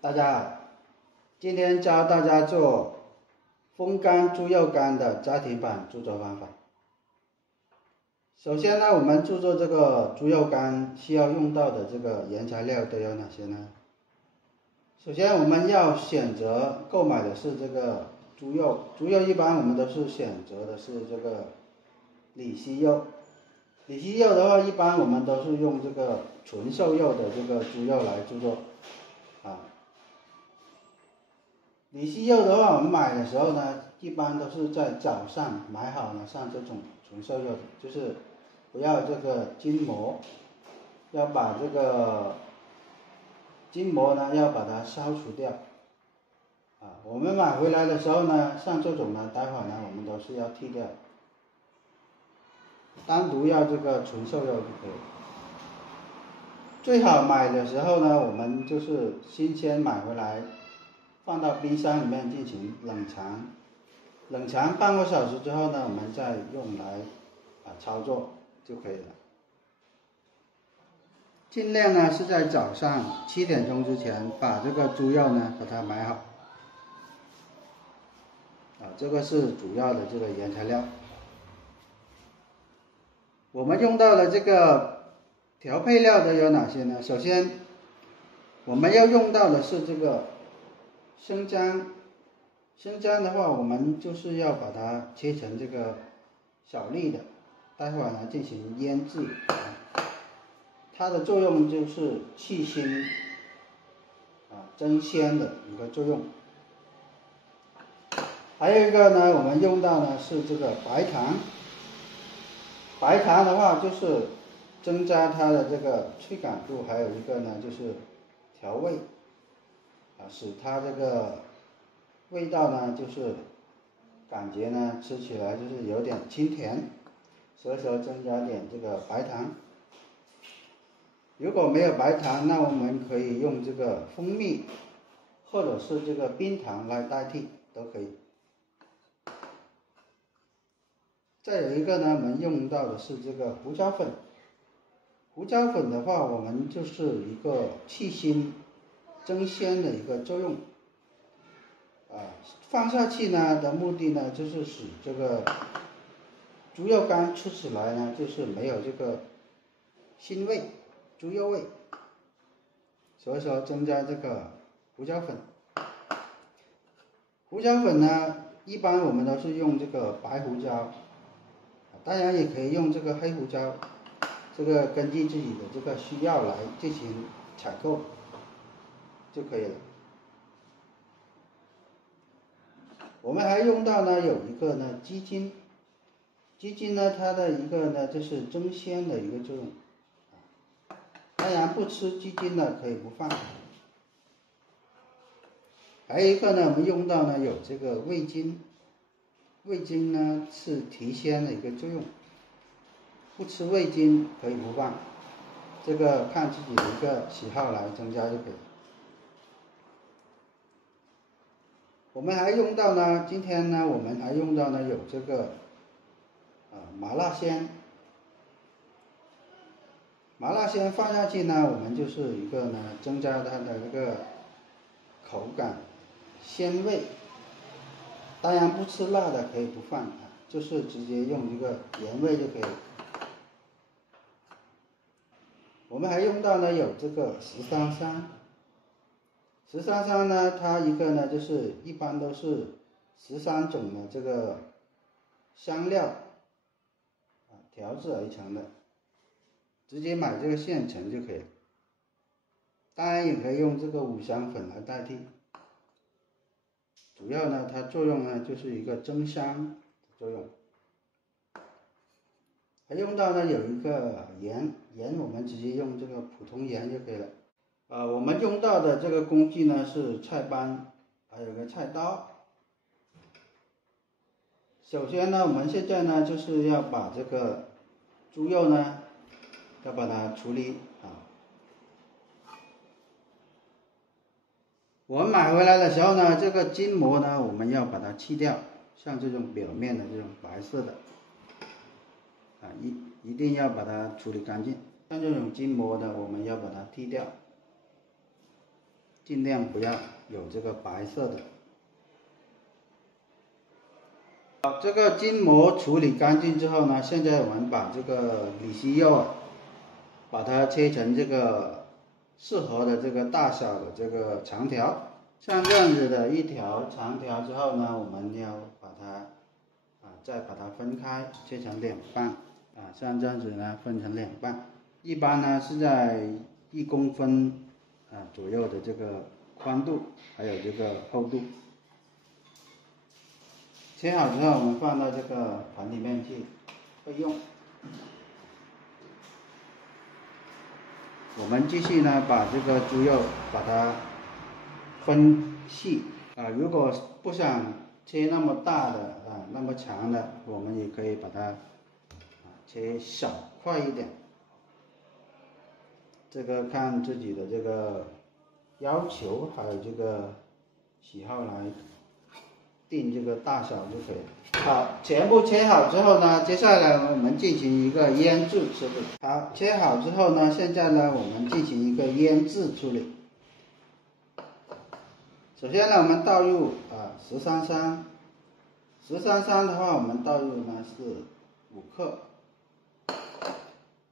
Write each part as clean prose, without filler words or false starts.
大家好，今天教大家做风干猪肉干的家庭版制作方法。首先呢，我们制作这个猪肉干需要用到的这个原材料都有哪些呢？首先我们要选择购买的是这个猪肉，猪肉一般我们都是选择的是这个里脊肉。里脊肉的话，一般我们都是用这个纯瘦肉的这个猪肉来制作啊。里脊肉的话，我们买的时候呢，一般都是在早上买好了，像这种纯瘦肉的，就是不要这个筋膜，要把这个筋膜呢要把它消除掉啊。我们买回来的时候呢，像这种呢，待会儿呢我们都是要剔掉，单独要这个纯瘦肉就可以。最好买的时候呢，我们就是新鲜买回来，放到冰箱里面进行冷藏，冷藏半个小时之后呢，我们再用来操作就可以了。尽量呢是在早上7点钟之前把这个猪肉呢把它买好这个是主要的这个原材料。我们用到的这个调配料都有哪些呢？首先我们要用到的是这个生姜。生姜的话，我们就是要把它切成这个小粒的，待会儿呢进行腌制它的作用就是去腥增鲜的一个作用。还有一个呢，我们用到呢是这个白糖。白糖的话就是增加它的这个脆感度，还有一个呢就是调味使它这个味道呢就是感觉呢吃起来就是有点清甜，所以说增加点这个白糖。如果没有白糖，那我们可以用这个蜂蜜或者是这个冰糖来代替都可以。再有一个呢，我们用到的是这个胡椒粉。胡椒粉的话，我们就是一个去腥增鲜的一个作用放下去呢的目的呢，就是使这个猪肉干吃起来呢就是没有这个腥味，猪肉味，所以说增加这个胡椒粉。胡椒粉呢，一般我们都是用这个白胡椒，当然也可以用这个黑胡椒，这个根据自己的这个需要来进行采购就可以了。我们还用到呢有一个呢鸡精。鸡精呢它的一个呢就是增鲜的一个作用，当然不吃鸡精的可以不放。还有一个呢，我们用到呢有这个味精。味精呢是提鲜的一个作用，不吃味精可以不放，这个看自己的一个喜好来增加就可以。我们还用到呢，今天呢我们还用到呢有这个麻辣鲜。麻辣鲜放下去呢，我们就是一个呢增加它的这个口感鲜味。当然不吃辣的可以不放就是直接用一个原味就可以了。我们还用到呢有这个十三香。十三香呢，它一个呢就是一般都是13种的这个香料调制而成的，直接买这个现成就可以了。当然也可以用这个五香粉来代替，主要呢它作用呢就是一个增香的作用。还用到呢有一个盐，盐我们直接用这个普通盐就可以了。我们用到的这个工具呢是菜班，还有个菜刀。首先呢，我们现在呢就是要把这个猪肉呢要把它处理我们买回来的时候呢，这个筋膜呢我们要把它去掉，像这种表面的这种白色的一定要把它处理干净。像这种筋膜的我们要把它剔掉。尽量不要有这个白色的。好，这个筋膜处理干净之后呢，现在我们把这个里脊肉啊，把它切成这个适合的这个大小的这个长条，像这样子的一条长条之后呢，我们要把它再把它分开，切成两半像这样子呢分成两半，一般呢是在1公分左右的这个宽度，还有这个厚度。切好之后，我们放到这个盘里面去备用。我们继续呢，把这个猪肉把它分细如果不想切那么大的那么长的，我们也可以把它切小块一点。这个看自己的这个要求，还有这个喜好来定这个大小就可以了。好，全部切好之后呢，接下来我们进行一个腌制处理。好，切好之后呢，现在呢我们进行一个腌制处理。首先呢，我们倒入十三香的话，我们倒入呢是5克。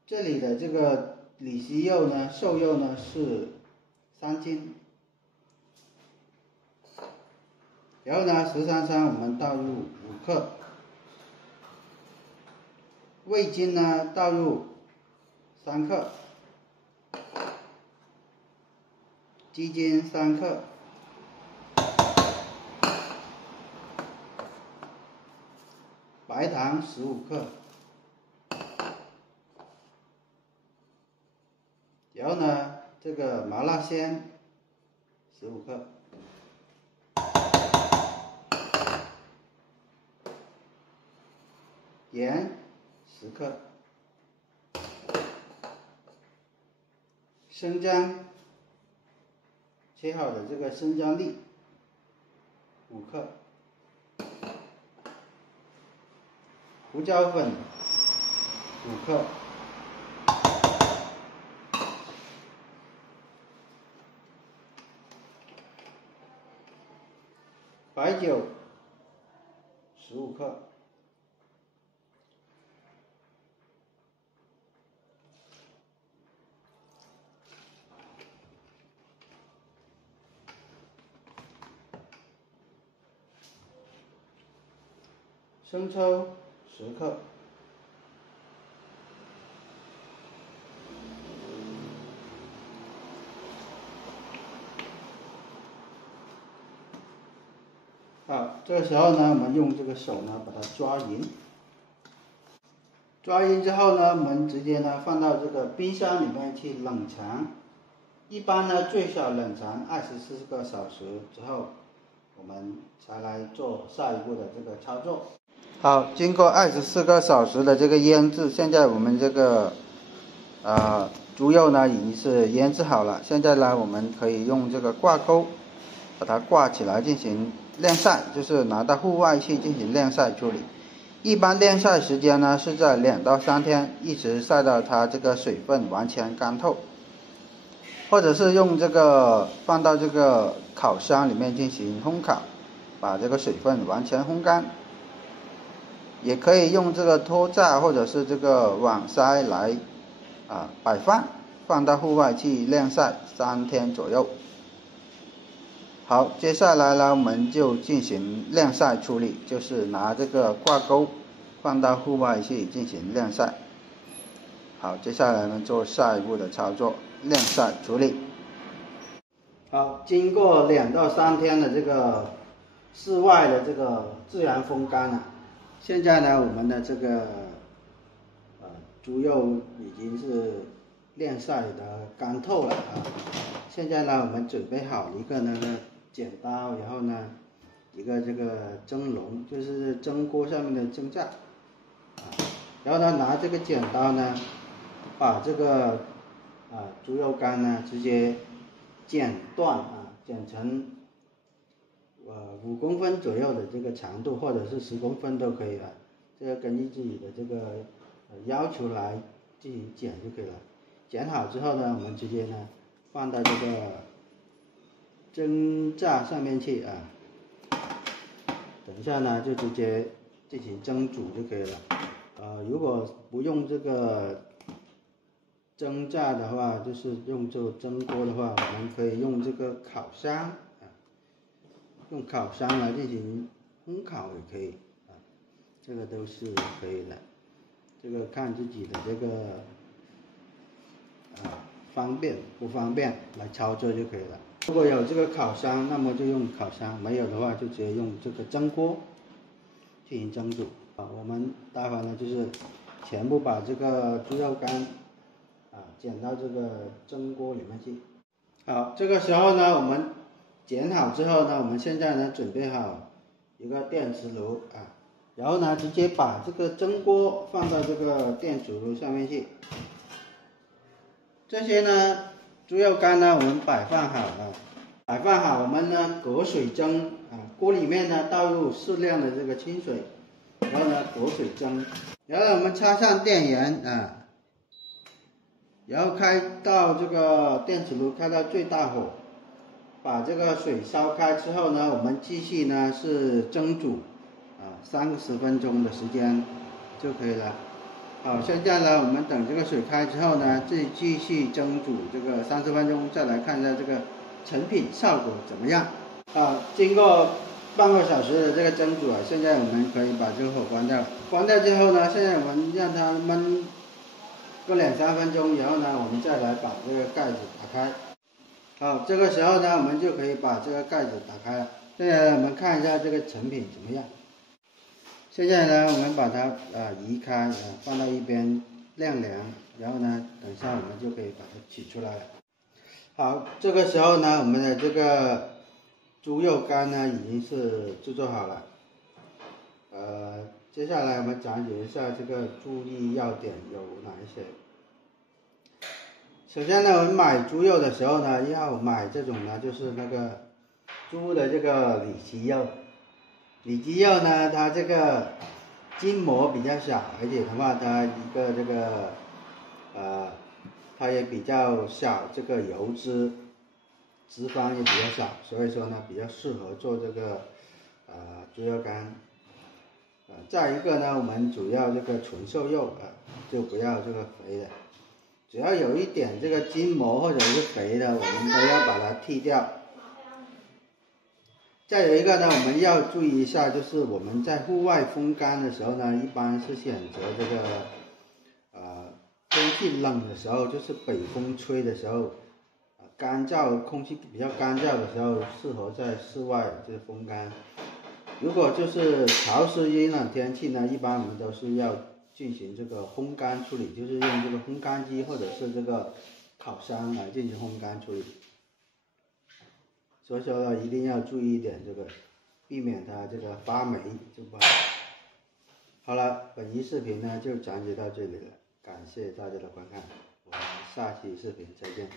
这里的这个里脊肉呢，瘦肉呢是3斤。然后呢，13香我们倒入5克，味精呢倒入3克，鸡精3克，白糖15克，然后呢，这个麻辣鲜15克。盐10克，生姜切好的这个生姜粒5克，胡椒粉5克，白酒15克。生抽10克，好，这个时候呢，我们用这个手呢把它抓匀，抓匀之后呢，我们直接呢放到这个冰箱里面去冷藏，一般呢最少冷藏24个小时之后，我们才来做下一步的这个操作。好，经过24个小时的这个腌制，现在我们这个猪肉呢已经是腌制好了。现在呢，我们可以用这个挂钩把它挂起来进行晾晒，就是拿到户外去进行晾晒处理。一般晾晒时间呢是在2到3天，一直晒到它这个水分完全干透，或者是用这个放到这个烤箱里面进行烘烤，把这个水分完全烘干。也可以用这个托架或者是这个网筛来摆放到户外去晾晒3天左右。好，接下来呢我们就进行晾晒处理，就是拿这个挂钩放到户外去进行晾晒。好，接下来呢做下一步的操作，晾晒处理。好，经过2到3天的这个室外的这个自然风干了，现在呢我们的这个猪肉已经是晾晒的干透了现在呢我们准备好一个那个剪刀，然后呢一个这个蒸笼，就是蒸锅上面的蒸架然后呢拿这个剪刀呢把这个猪肉干呢直接剪断剪成5公分左右的这个长度，或者是10公分都可以了，这个根据自己的这个要求来进行剪就可以了。剪好之后呢，我们直接呢放到这个蒸炸上面去啊。等一下呢，就直接进行蒸煮就可以了。如果不用这个蒸炸的话，就是用这个蒸锅的话，我们可以用这个烤箱啊，用烤箱来进行烘烤也可以啊，这个都是可以的。这个看自己的这个方便不方便来操作就可以了。如果有这个烤箱，那么就用烤箱；没有的话，就直接用这个蒸锅进行蒸煮。我们待会呢就是全部把这个猪肉干剪到这个蒸锅里面去。好，这个时候呢，我们剪好之后呢，我们现在呢准备好一个电磁炉然后呢直接把这个蒸锅放到这个电磁炉上面去。这些呢猪肉干呢我们摆放好了，我们呢隔水蒸锅里面呢倒入适量的这个清水，然后呢隔水蒸，然后我们插上电源然后开到这个电磁炉开到最大火，把这个水烧开之后呢，我们继续呢是蒸煮30分钟的时间就可以了。好，现在呢我们等这个水开之后呢，继续蒸煮这个30分钟，再来看一下这个成品效果怎么样。经过半个小时的这个蒸煮现在我们可以把这个火关掉。关掉之后呢，现在我们让它焖个2-3分钟，然后呢我们再来把这个盖子打开。好，这个时候呢我们就可以把这个盖子打开了。现在我们看一下这个成品怎么样。现在呢我们把它移开放到一边晾凉，然后呢等一下我们就可以把它取出来了。好，这个时候呢我们的这个猪肉干呢已经是制作好了。接下来我们讲解一下这个注意要点有哪一些。首先呢，我们买猪肉的时候呢，要买这种呢，就是那个猪的这个里脊肉。里脊肉呢，它这个筋膜比较小，而且的话，它一个这个它也比较少这个油脂，脂肪也比较少，所以说呢，比较适合做这个猪肉干。再一个呢，我们主要这个纯瘦肉就不要这个肥的，只要有一点这个筋膜或者是肥的，我们都要把它剔掉。再有一个呢，我们要注意一下，就是我们在户外风干的时候呢，一般是选择这个天气冷的时候，就是北风吹的时候，干燥空气比较干燥的时候，适合在室外就是风干。如果就是潮湿阴冷天气呢，一般我们都是要进行这个烘干处理，就是用这个烘干机或者是这个烤箱来进行烘干处理。所以说呢，一定要注意一点这个，避免它这个发霉就不好。好了，本期视频呢就讲解到这里了，感谢大家的观看，我们下期视频再见。